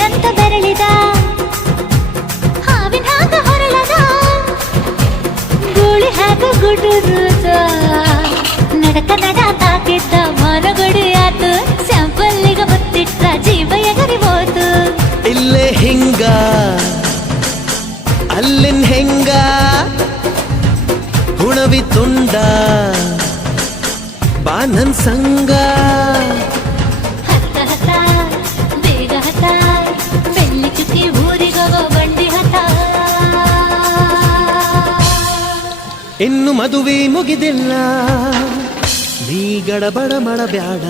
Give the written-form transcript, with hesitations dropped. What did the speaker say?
ಏನಂತ ಬೆರಳಿದ ಹಾವಿನ ಹಾಗ ಹೊರಳದ ಗೂಳಿ ಹಾಗ ಗುಡುರುದ ನಡಕ ನಡ ತಾಕಿದ್ದ ಮಾನಗಡಿ ಆತು ಸ್ಯಾಂಪಲ್ಲಿಗ ಮುತ್ತಿಟ್ಟ ಜೀವ ಎಗರಿ ಹೋತು ಇಲ್ಲೇ ಹಿಂಗ ಅಲ್ಲಿನ್ ಹೆಂಗ ಹುಣವಿ ತುಂಡ ಬಾ ನನ್ ಸಂಗ ಹತ್ತ ಹತ್ತ ಬೇಗ ಹತ್ತ ಬೆಳ್ಳಿ ಚುಕ್ಕಿ ಊರಿಗೋ ಬಂಡಿ ಹತ್ತ ಇನ್ನು ಮದುವೆ ಮುಗಿದಿಲ್ಲ ನೀ ಗಡಬಡ ಮಾಡಬ್ಯಾಡ